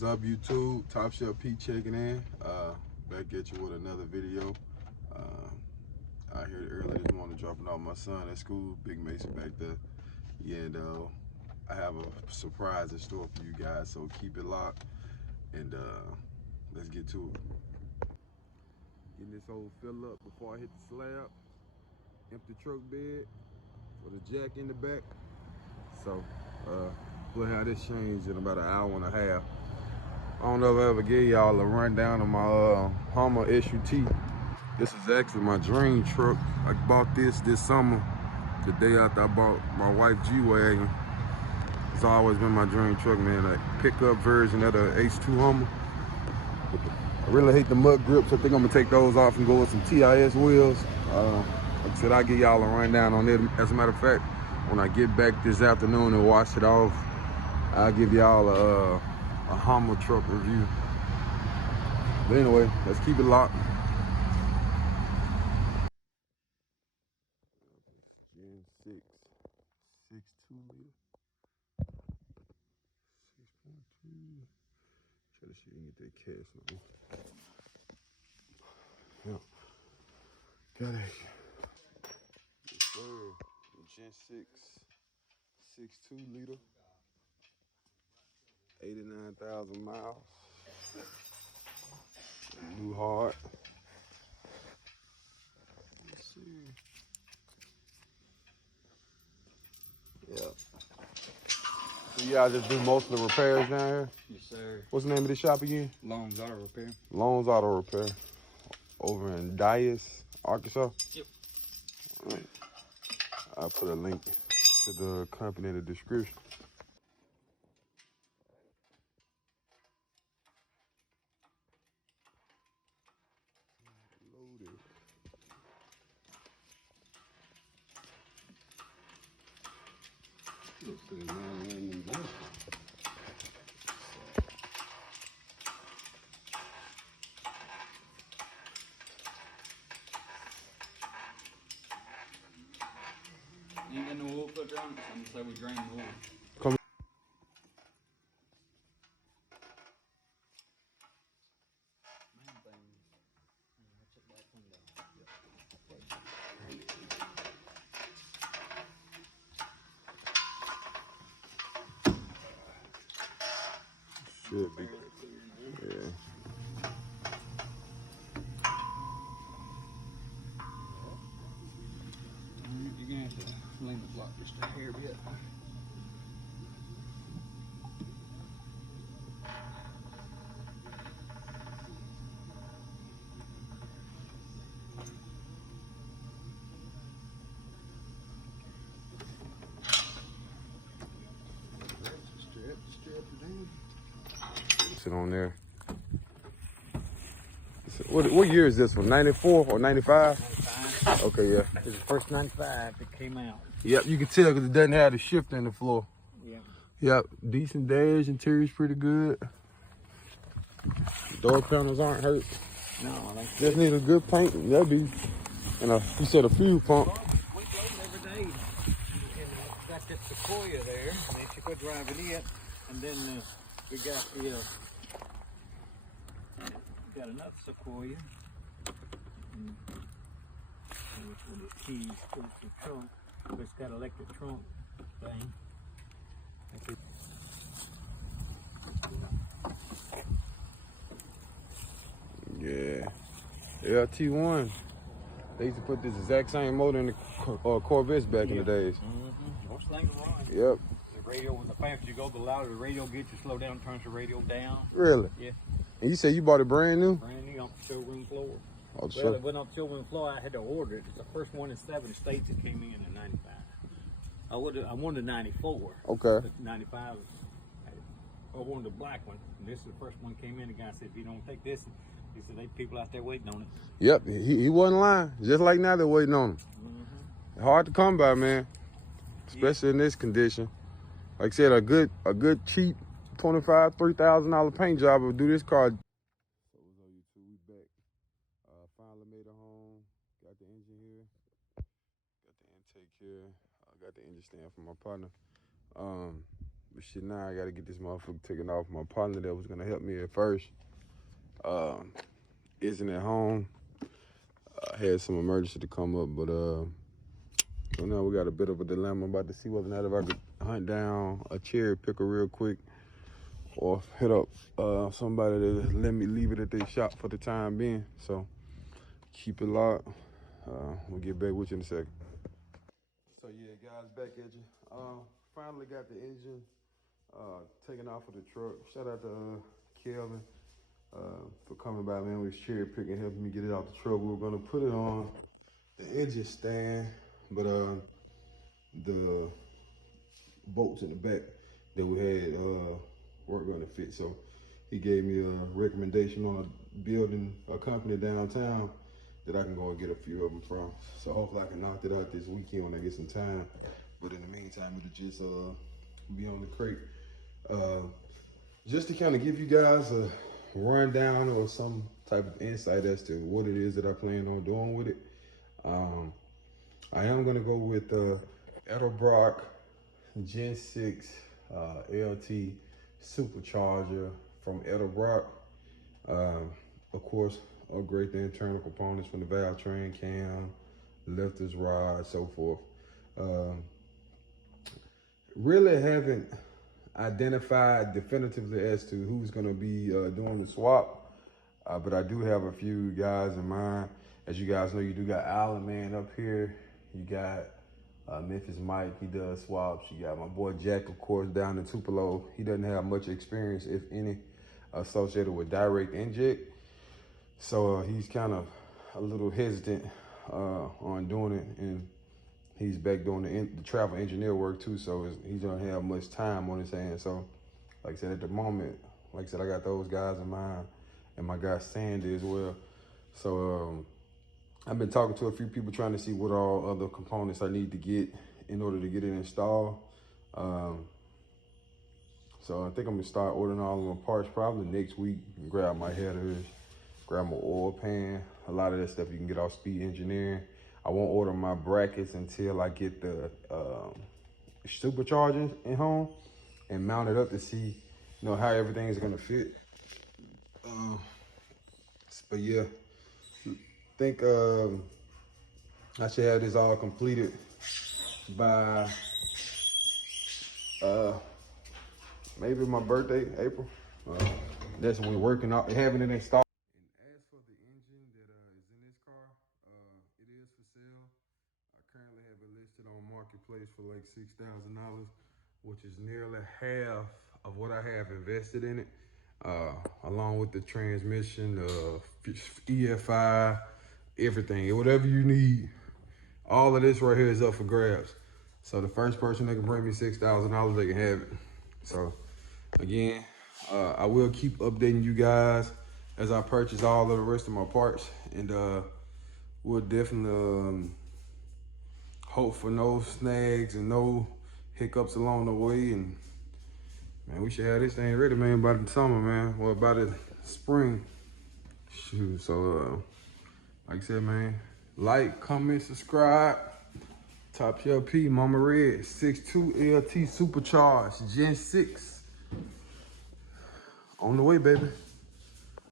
What's up, YouTube? Top Shelf Pete checking in. Back at you with another video. Out here early this morning dropping off my son at school. Big Mason back there. Yeah, and I have a surprise in store for you guys, so keep it locked and let's get to it. Getting this hole filled up before I hit the slab. Empty truck bed with a jack in the back. So we'll have this changed in about an hour and a half. I don't know if I ever gave y'all a rundown of my Hummer SUT. This is actually my dream truck. I bought this summer, the day after I bought my wife G-Wagon. It's always been my dream truck, man. A pickup version of the H2 Hummer. I really hate the mud grips. I think I'm gonna take those off and go with some TIS wheels. Like I said, I'll give y'all a rundown on it. As a matter of fact, when I get back this afternoon and wash it off, I'll give y'all a Hummer truck review. But anyway, let's keep it locked. Gen 6, 6.2 liter. 6.2. Try to see if you can get that cast on. Yeah. Got it. Yes, sir. Gen 6, 6.2 liter. 89,000 miles. New hard. Let's see. Yeah. So y'all just do most of the repairs down here? Yes, sir. What's the name of the shop again? Loans Auto Repair. Loans Auto Repair. Over in Dyess, Arkansas? Yep. All right. I'll put a link to the company in the description. Loaded. Looks like a random bus. Ain't got no oil filter on it, so I'm gonna say we drain the oil. Come. Main thing, check that window. Should be. Yeah. You're gonna have to lean the block just a hair bit. Strap it down. Sit on there. What year is this one? 94 or 95? 95. Okay, yeah. This is the first 95 that came out. Yep, you can tell because it doesn't have the shift in the floor. Yeah. Yep, decent dash, interior's pretty good. Door panels aren't hurt. No, I think Just need a good paint. That'd be, and you said a fuel pump. we drove every day. And got that Sequoia there, and then she quit driving it. And then we got the got another Sequoia. And which one is keys to the trunk. But it's got electric trunk thing. That's it. Yeah. LT1. They used to put this exact same motor in the Corvettes back in the days. Worst thing to run. Yep. The radio, the faster you go, the louder the radio gets. You slow down, turns the radio down. Really? Yeah. And you said you bought it brand new? Brand new on the showroom floor. Oh, Well, sure. it went on the showroom floor. I had to order it. It's the first one in 7 states that came in 95. I wanted 94. Okay. But 95 was, I wanted the black one. And this is the first one came in. The guy said, if you don't take this, he said, there's people out there waiting on it. Yep, he wasn't lying. Just like now, they're waiting on him. Hard to come by, man. Especially in this condition. Like I said, a good cheap $25,000, $3,000 paint job will do this car. So what's up, YouTube? We back. Finally made it home. Got the engine here. Got the intake here. I got the engine stand for my partner. But shit, now I gotta get this motherfucker taken off. My partner that was gonna help me at first isn't at home. I had some emergency to come up, but so now we got a bit of a dilemma. I'm about to see whether or not if I could hunt down a cherry picker real quick or hit up somebody to let me leave it at their shop for the time being. So keep it locked. We'll get back with you in a second. So yeah, guys, back at you. Finally got the engine taken off of the truck. Shout out to Kelvin for coming by, man. We was cherry picking, helping me get it out the truck. We were gonna put it on the engine stand, but the bolts in the back that we had weren't gonna fit. So he gave me a recommendation on a company downtown that I can go and get a few of them from. So hopefully I can knock it out this weekend when I get some time. But in the meantime, it'll just be on the crate. Just to kind of give you guys a rundown or some type of insight as to what it is that I plan on doing with it. I am gonna go with Edelbrock Gen 6 LT Supercharger from Edelbrock. Of course, upgrade the internal components from the valve train cam, lifters, rod, so forth. Really haven't identified definitively as to who's gonna be doing the swap, but I do have a few guys in mind. As you guys know, you do got Allen Man up here. You got Memphis Mike, he does swaps. You got my boy Jack, of course, down in Tupelo. He doesn't have much experience, if any, associated with direct inject. So he's kind of a little hesitant on doing it. And he's back doing the travel engineer work too. So he don't have much time on his hands. So like I said, at the moment, like I said, I got those guys in mind and my guy Sandy as well. So I've been talking to a few people trying to see what all other components I need to get in order to get it installed. So I think I'm gonna start ordering all of my parts probably next week. Grab my headers, grab my oil pan. A lot of that stuff you can get off Speed Engineering. I won't order my brackets until I get the Supercharger in home and mount it up to see, how everything is gonna fit. But yeah, think I should have this all completed by maybe my birthday, April. That's when we're working out, having it installed. And as for the engine that is in this car, it is for sale. I currently have it listed on Marketplace for like $6,000, which is nearly half of what I have invested in it. Along with the transmission, EFI, everything, whatever you need. All of this right here is up for grabs. So the first person that can bring me $6,000, they can have it. So again, I will keep updating you guys as I purchase all of the rest of my parts, and we'll definitely hope for no snags and no hiccups along the way. And man, we should have this thing ready, man, by the summer, man. Well, by the spring. Shoot, so like I said, man, like, comment, subscribe. Top Shelf P, Mama Red, 6.2 LT Supercharged, Gen 6. On the way, baby.